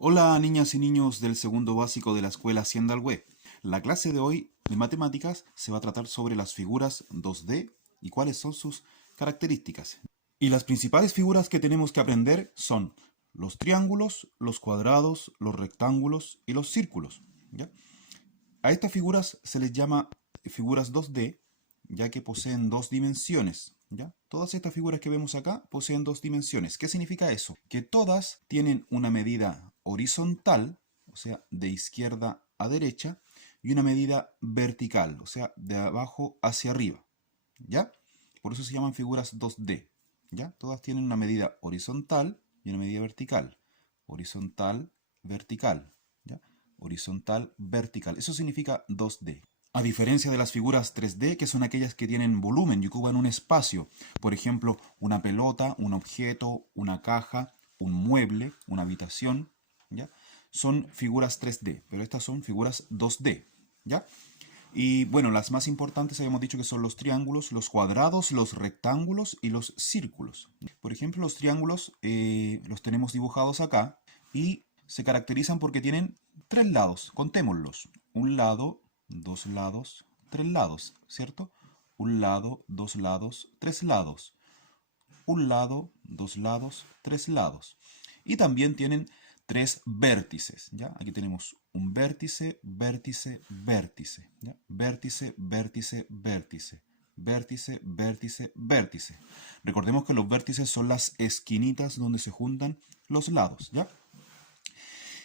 Hola niñas y niños del segundo básico de la escuela Hacienda al Web. La clase de hoy de matemáticas se va a tratar sobre las figuras 2D y cuáles son sus características. Y las principales figuras que tenemos que aprender son los triángulos, los cuadrados, los rectángulos y los círculos. ¿Ya? A estas figuras se les llama figuras 2D, ya que poseen dos dimensiones. ¿Ya? Todas estas figuras que vemos acá poseen dos dimensiones. ¿Qué significa eso? Que todas tienen una medida horizontal, o sea, de izquierda a derecha, y una medida vertical, o sea, de abajo hacia arriba. ¿Ya? Por eso se llaman figuras 2D. ¿Ya? Todas tienen una medida horizontal y una medida vertical. Horizontal, vertical. ¿Ya? Horizontal, vertical. Eso significa 2D. A diferencia de las figuras 3D, que son aquellas que tienen volumen y ocupan un espacio. Por ejemplo, una pelota, un objeto, una caja, un mueble, una habitación. ¿Ya? Son figuras 3D, pero estas son figuras 2D. ¿Ya? Y bueno, las más importantes habíamos dicho que son los triángulos, los cuadrados, los rectángulos y los círculos. Por ejemplo, los triángulos los tenemos dibujados acá y se caracterizan porque tienen tres lados. Contémoslos. Un lado, dos lados, tres lados, ¿cierto? Un lado, dos lados, tres lados. Un lado, dos lados, tres lados. Y también tienen tres vértices, ¿ya? Aquí tenemos un vértice, vértice, vértice, ¿ya? Vértice, vértice, vértice, vértice, vértice, vértice. Recordemos que los vértices son las esquinitas donde se juntan los lados, ¿ya?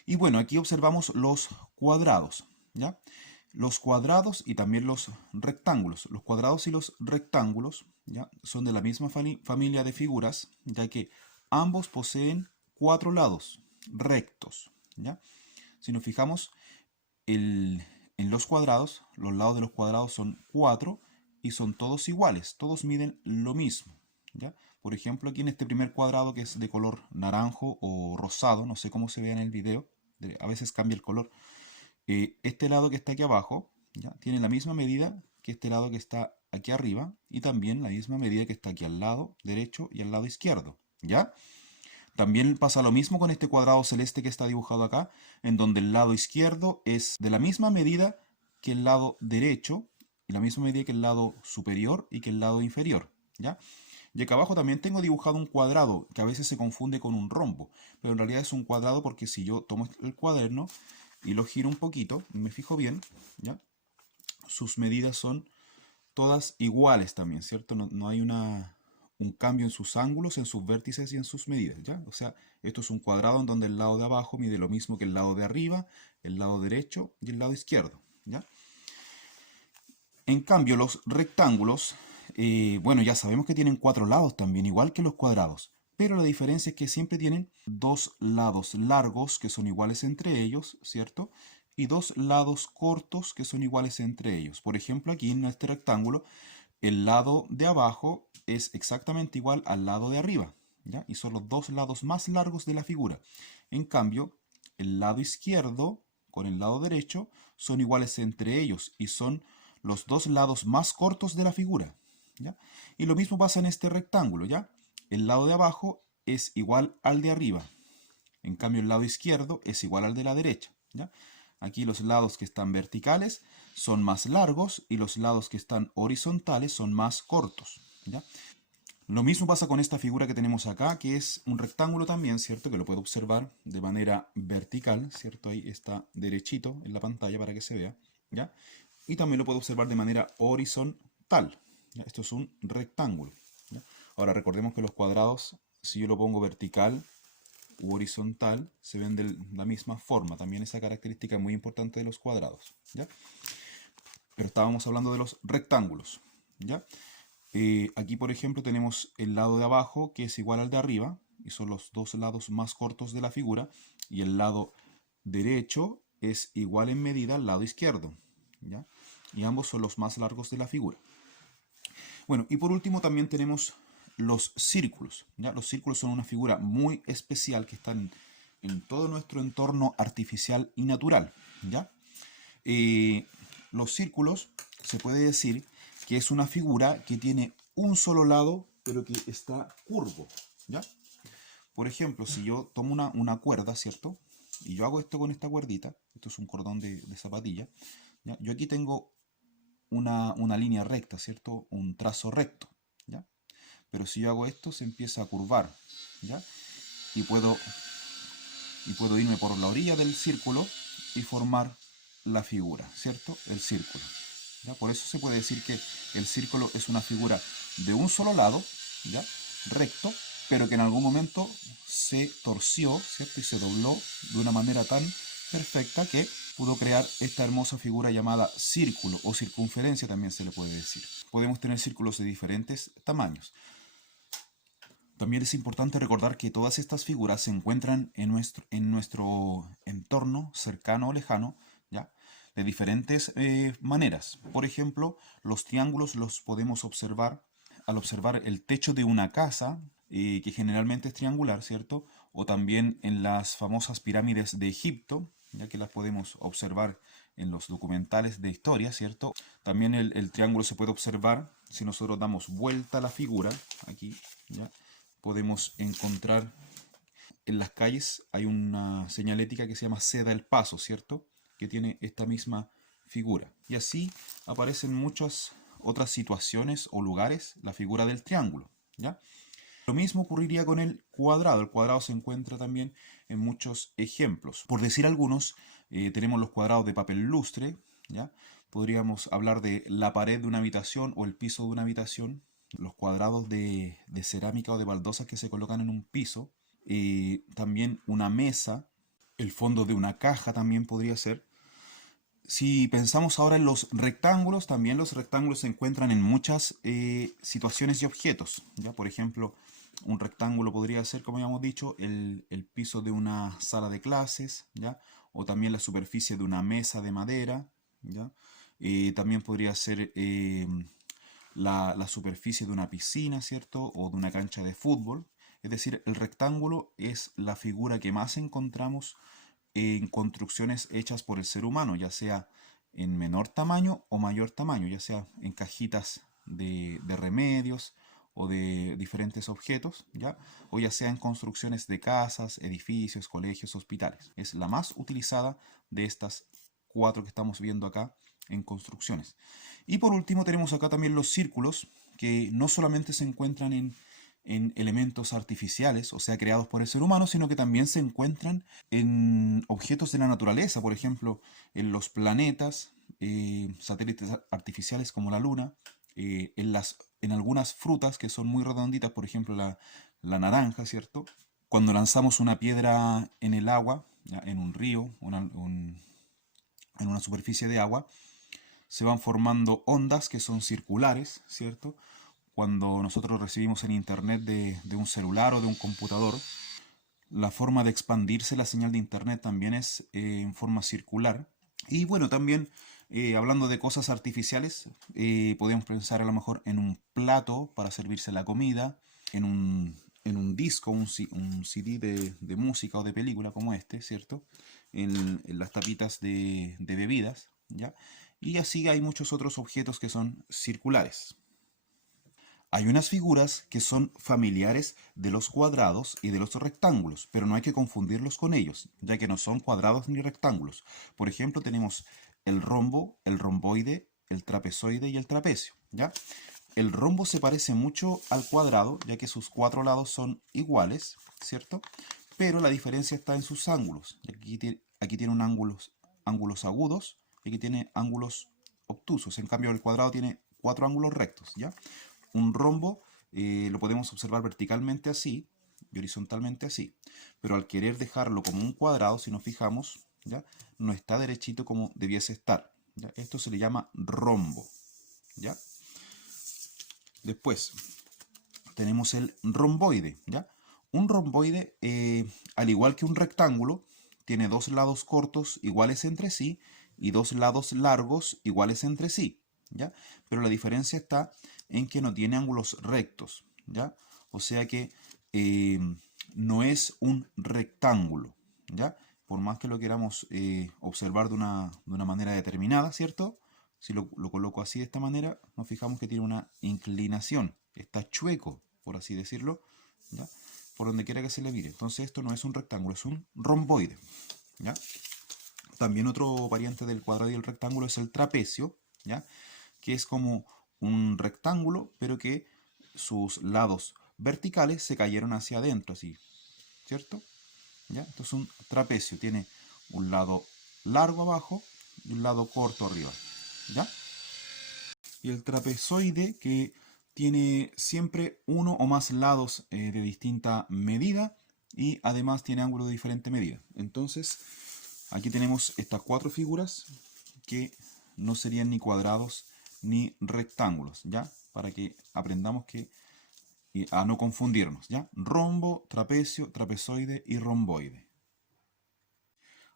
Y bueno, aquí observamos los cuadrados, ¿ya? Los cuadrados y también los rectángulos. Los cuadrados y los rectángulos, ¿ya? Son de la misma familia de figuras, ya que ambos poseen cuatro lados rectos, ¿ya? Si nos fijamos en los cuadrados, los lados de los cuadrados son 4 y son todos iguales, todos miden lo mismo, ¿ya? Por ejemplo, aquí en este primer cuadrado que es de color naranjo o rosado, no sé cómo se ve en el video, a veces cambia el color. Este lado que está aquí abajo, ¿ya? Tiene la misma medida que este lado que está aquí arriba y también la misma medida que está aquí al lado derecho y al lado izquierdo, ¿ya? También pasa lo mismo con este cuadrado celeste que está dibujado acá, en donde el lado izquierdo es de la misma medida que el lado derecho y la misma medida que el lado superior y que el lado inferior, ¿ya? Y acá abajo también tengo dibujado un cuadrado que a veces se confunde con un rombo, pero en realidad es un cuadrado porque si yo tomo el cuaderno y lo giro un poquito, me fijo bien, ¿ya? Sus medidas son todas iguales también, ¿cierto? No hay un cambio en sus ángulos, en sus vértices y en sus medidas, ¿ya? O sea, esto es un cuadrado en donde el lado de abajo mide lo mismo que el lado de arriba, el lado derecho y el lado izquierdo, ¿ya? En cambio, los rectángulos, bueno, ya sabemos que tienen cuatro lados también, igual que los cuadrados, pero la diferencia es que siempre tienen dos lados largos que son iguales entre ellos, ¿cierto? Y dos lados cortos que son iguales entre ellos. Por ejemplo, aquí en este rectángulo, el lado de abajo es exactamente igual al lado de arriba, ¿ya? Y son los dos lados más largos de la figura. En cambio, el lado izquierdo con el lado derecho son iguales entre ellos y son los dos lados más cortos de la figura, ¿ya? Y lo mismo pasa en este rectángulo, ¿ya? El lado de abajo es igual al de arriba. En cambio, el lado izquierdo es igual al de la derecha, ¿ya? Aquí los lados que están verticales son más largos y los lados que están horizontales son más cortos, ¿ya? Lo mismo pasa con esta figura que tenemos acá, que es un rectángulo también, ¿cierto? Que lo puedo observar de manera vertical, ¿cierto? Ahí está derechito en la pantalla para que se vea, ¿ya? Y también lo puedo observar de manera horizontal, ¿ya? Esto es un rectángulo, ¿ya? Ahora recordemos que los cuadrados, si yo lo pongo vertical u horizontal, se ven de la misma forma. También esa característica es muy importante de los cuadrados, ¿ya? Pero estábamos hablando de los rectángulos, ¿ya? Aquí, por ejemplo, tenemos el lado de abajo que es igual al de arriba, y son los dos lados más cortos de la figura, y el lado derecho es igual en medida al lado izquierdo, ¿ya? Y ambos son los más largos de la figura. Bueno, y por último también tenemos los círculos, ¿ya? Los círculos son una figura muy especial que están en todo nuestro entorno artificial y natural, ¿ya? Eh, los círculos se puede decir que es una figura que tiene un solo lado, pero que está curvo, ¿ya? Por ejemplo, si yo tomo una cuerda, ¿cierto? y yo hago esto con esta cuerdita, esto es un cordón de zapatilla, ¿ya? Yo aquí tengo una línea recta, ¿cierto? Un trazo recto, ¿ya? Pero si yo hago esto, se empieza a curvar, ¿ya? Y puedo, y puedo irme por la orilla del círculo y formar la figura, ¿cierto? El círculo, ¿ya? Por eso se puede decir que el círculo es una figura de un solo lado, ¿ya? Recto, pero que en algún momento se torció, ¿cierto? Y se dobló de una manera tan perfecta que pudo crear esta hermosa figura llamada círculo o circunferencia también se le puede decir. Podemos tener círculos de diferentes tamaños. También es importante recordar que todas estas figuras se encuentran en nuestro entorno cercano o lejano, ¿ya? De diferentes maneras. Por ejemplo, los triángulos los podemos observar al observar el techo de una casa, que generalmente es triangular, ¿cierto? O también en las famosas pirámides de Egipto, ya que las podemos observar en los documentales de historia, ¿cierto? También el triángulo se puede observar si nosotros damos vuelta a la figura, aquí, ¿ya? Podemos encontrar en las calles, hay una señalética que se llama Ceda el Paso, ¿cierto? Que tiene esta misma figura. Y así aparecen muchas otras situaciones o lugares la figura del triángulo, ¿ya? Lo mismo ocurriría con el cuadrado. El cuadrado se encuentra también en muchos ejemplos. Por decir algunos, tenemos los cuadrados de papel lustre, ¿ya? Podríamos hablar de la pared de una habitación o el piso de una habitación, los cuadrados de cerámica o de baldosa que se colocan en un piso, también una mesa, el fondo de una caja también podría ser. Si pensamos ahora en los rectángulos, también los rectángulos se encuentran en muchas situaciones y objetos, ¿ya? Por ejemplo, un rectángulo podría ser, como habíamos dicho, el piso de una sala de clases, ¿ya? O también la superficie de una mesa de madera, ¿ya? También podría ser la superficie de una piscina, ¿cierto? O de una cancha de fútbol. Es decir, el rectángulo es la figura que más encontramos en construcciones hechas por el ser humano, ya sea en menor tamaño o mayor tamaño, ya sea en cajitas de remedios o de diferentes objetos, ¿ya? O ya sea en construcciones de casas, edificios, colegios, hospitales. Es la más utilizada de estas cuatro que estamos viendo acá en construcciones. Y por último tenemos acá también los círculos, que no solamente se encuentran en elementos artificiales, o sea, creados por el ser humano, sino que también se encuentran en objetos de la naturaleza, por ejemplo, en los planetas, satélites artificiales como la Luna, en algunas frutas que son muy redonditas, por ejemplo, la naranja, ¿cierto? Cuando lanzamos una piedra en el agua, ya, en un río, en una superficie de agua, se van formando ondas que son circulares, ¿cierto? Cuando nosotros recibimos en internet de un celular o de un computador, la forma de expandirse la señal de internet también es en forma circular. Y bueno, también hablando de cosas artificiales, podemos pensar a lo mejor en un plato para servirse la comida, en un disco, un CD de música o de película como este, ¿cierto? En las tapitas de bebidas, ¿ya? Y así hay muchos otros objetos que son circulares. Hay unas figuras que son familiares de los cuadrados y de los rectángulos, pero no hay que confundirlos con ellos, ya que no son cuadrados ni rectángulos. Por ejemplo, tenemos el rombo, el romboide, el trapezoide y el trapecio, ¿ya? El rombo se parece mucho al cuadrado, ya que sus cuatro lados son iguales, ¿cierto? Pero la diferencia está en sus ángulos. Aquí tiene ángulos agudos y aquí tiene ángulos obtusos. En cambio, el cuadrado tiene cuatro ángulos rectos, ¿ya? Un rombo lo podemos observar verticalmente así y horizontalmente así. Pero al querer dejarlo como un cuadrado, si nos fijamos, ¿ya? No está derechito como debiese estar, ¿ya? Esto se le llama rombo, ¿ya? Después tenemos el romboide, ¿ya? Un romboide, al igual que un rectángulo, tiene dos lados cortos iguales entre sí y dos lados largos iguales entre sí, ¿ya? Pero la diferencia está en que no tiene ángulos rectos, ¿ya? O sea que no es un rectángulo, ¿ya? Por más que lo queramos observar de una manera determinada, ¿cierto? Si lo coloco así de esta manera, nos fijamos que tiene una inclinación, está chueco, por así decirlo, ¿ya? Por donde quiera que se le mire. Entonces esto no es un rectángulo, es un romboide. ¿ya? También otro variante del cuadrado y el rectángulo es el trapecio, ¿ya? Que es como un rectángulo, pero que sus lados verticales se cayeron hacia adentro, así, ¿cierto? ¿Ya? Esto es un trapecio, tiene un lado largo abajo y un lado corto arriba, ¿ya? Y el trapezoide, que tiene siempre uno o más lados de distinta medida y además tiene ángulo de diferente medida. Entonces, aquí tenemos estas cuatro figuras que no serían ni cuadrados ni rectángulos, ¿ya? Para que aprendamos a no confundirnos, ¿ya? Rombo, trapecio, trapezoide y romboide.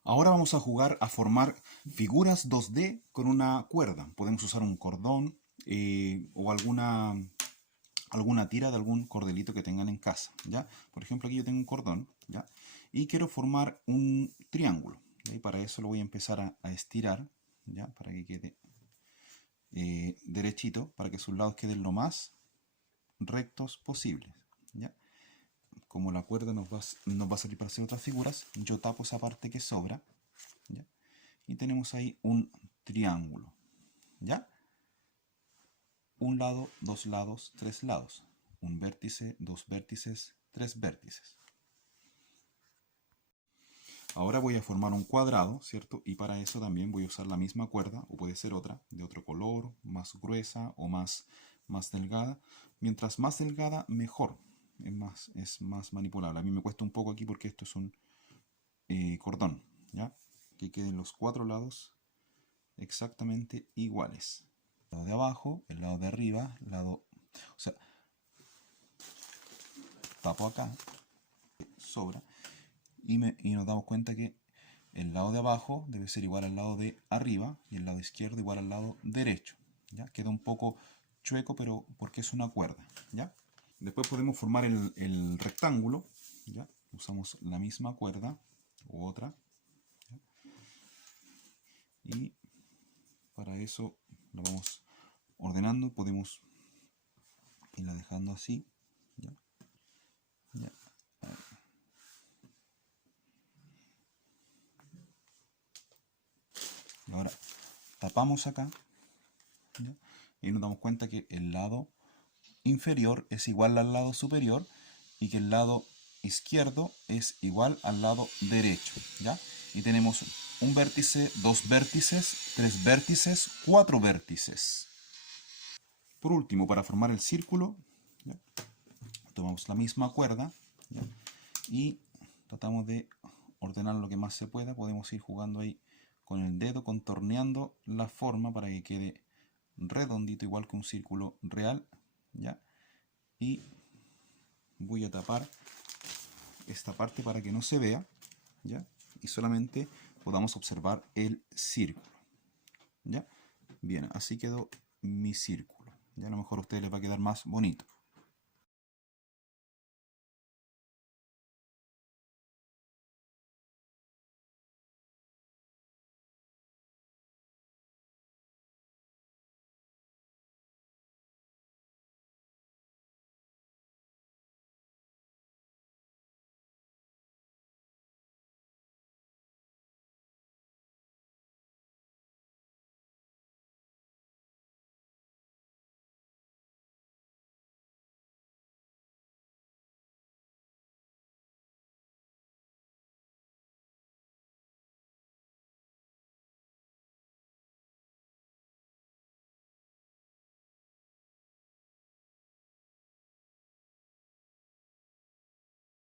Ahora vamos a jugar a formar figuras 2D con una cuerda. Podemos usar un cordón o alguna tira de algún cordelito que tengan en casa, ¿ya? Por ejemplo, aquí yo tengo un cordón, ¿ya? Y quiero formar un triángulo. Y para eso lo voy a empezar a estirar, ¿ya? Para que quede derechito, para que sus lados queden lo más rectos posibles, ¿ya? Como la cuerda nos va a salir para hacer otras figuras, yo tapo esa parte que sobra, ¿ya? Y tenemos ahí un triángulo, ¿ya? Un lado, dos lados, tres lados. Un vértice, dos vértices, tres vértices. Ahora voy a formar un cuadrado, ¿cierto? Y para eso también voy a usar la misma cuerda, o puede ser otra, de otro color, más gruesa o más delgada. Mientras más delgada, mejor. Es más manipulable. A mí me cuesta un poco aquí porque esto es un cordón, ¿ya? Que queden los cuatro lados exactamente iguales. El lado de abajo, el lado de arriba, o sea, tapo acá, sobra, y nos damos cuenta que el lado de abajo debe ser igual al lado de arriba y el lado izquierdo igual al lado derecho, ¿ya? Queda un poco chueco, pero porque es una cuerda, ¿ya? Después podemos formar el rectángulo, ¿ya? Usamos la misma cuerda u otra, ¿ya? Y para eso lo vamos ordenando, podemos irla dejando así, ¿ya? ¿Ya? Ahora tapamos acá, ¿ya? Y nos damos cuenta que el lado inferior es igual al lado superior y que el lado izquierdo es igual al lado derecho, ¿ya? Y tenemos un vértice, dos vértices, tres vértices, cuatro vértices. Por último, para formar el círculo, ¿ya? Tomamos la misma cuerda, ¿ya? Y tratamos de ordenar lo que más se pueda. Podemos ir jugando ahí con el dedo, contorneando la forma para que quede redondito, igual que un círculo real, ¿ya? Y voy a tapar esta parte para que no se vea, ¿ya? Y solamente podamos observar el círculo, ¿ya? Bien, así quedó mi círculo. Ya a lo mejor a ustedes les va a quedar más bonito.